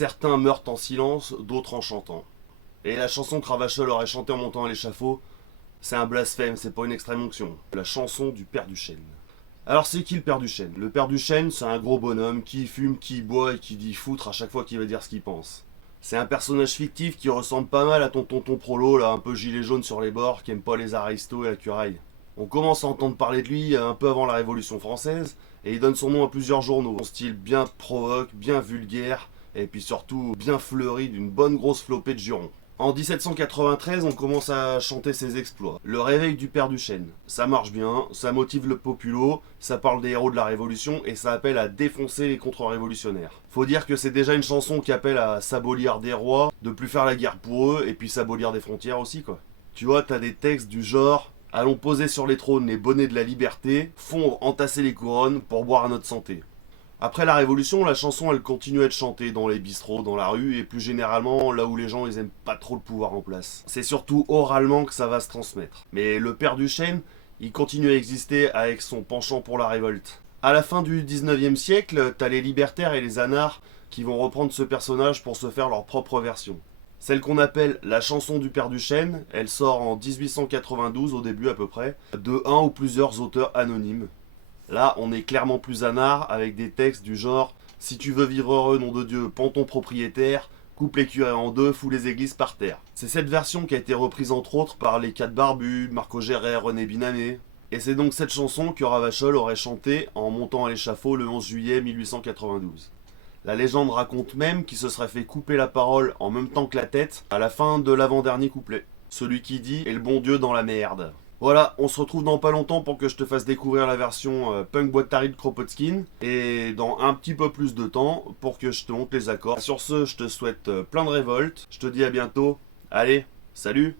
Certains meurent en silence, d'autres en chantant. Et la chanson que Ravachol aurait chantée en montant à l'échafaud, c'est un blasphème, c'est pas une extrême onction. La chanson du Père Duchêne. Alors c'est qui le Père Duchêne? Le Père Duchêne, c'est un gros bonhomme qui fume, qui boit et qui dit foutre à chaque fois qu'il va dire ce qu'il pense. C'est un personnage fictif qui ressemble pas mal à ton tonton prolo, là, un peu gilet jaune sur les bords, qui aime pas les aristos et la curaille. On commence à entendre parler de lui un peu avant la Révolution française, et il donne son nom à plusieurs journaux. Son style bien provoque, bien vulgaire, et puis surtout bien fleuri d'une bonne grosse flopée de jurons. En 1793, on commence à chanter ses exploits. Le réveil du Père Duchêne. Ça marche bien, ça motive le populo, ça parle des héros de la Révolution et ça appelle à défoncer les contre-révolutionnaires. Faut dire que c'est déjà une chanson qui appelle à s'abolir des rois, de plus faire la guerre pour eux et puis s'abolir des frontières aussi quoi. Tu vois, t'as des textes du genre allons poser sur les trônes les bonnets de la liberté, fondre, entasser les couronnes pour boire à notre santé. Après la Révolution, la chanson elle continue à être chantée dans les bistrots, dans la rue et plus généralement là où les gens ils aiment pas trop le pouvoir en place. C'est surtout oralement que ça va se transmettre. Mais le Père Duchêne, il continue à exister avec son penchant pour la révolte. À la fin du 19e siècle, t'as les libertaires et les anards qui vont reprendre ce personnage pour se faire leur propre version. Celle qu'on appelle la chanson du Père Duchêne, elle sort en 1892 au début à peu près, de un ou plusieurs auteurs anonymes. Là, on est clairement plus anard avec des textes du genre si tu veux vivre heureux, nom de Dieu, pends ton propriétaire, coupe les curés en deux, fous les églises par terre. C'est cette version qui a été reprise entre autres par les Quatre Barbus, Marco Géret, René Binamé. Et c'est donc cette chanson que Ravachol aurait chantée en montant à l'échafaud le 11 juillet 1892. La légende raconte même qu'il se serait fait couper la parole en même temps que la tête à la fin de l'avant-dernier couplet. Celui qui dit est le bon Dieu dans la merde. Voilà, on se retrouve dans pas longtemps pour que je te fasse découvrir la version punk boîte de Kropotkin et dans un petit peu plus de temps pour que je te montre les accords. Sur ce, je te souhaite plein de révoltes, je te dis à bientôt, allez, salut!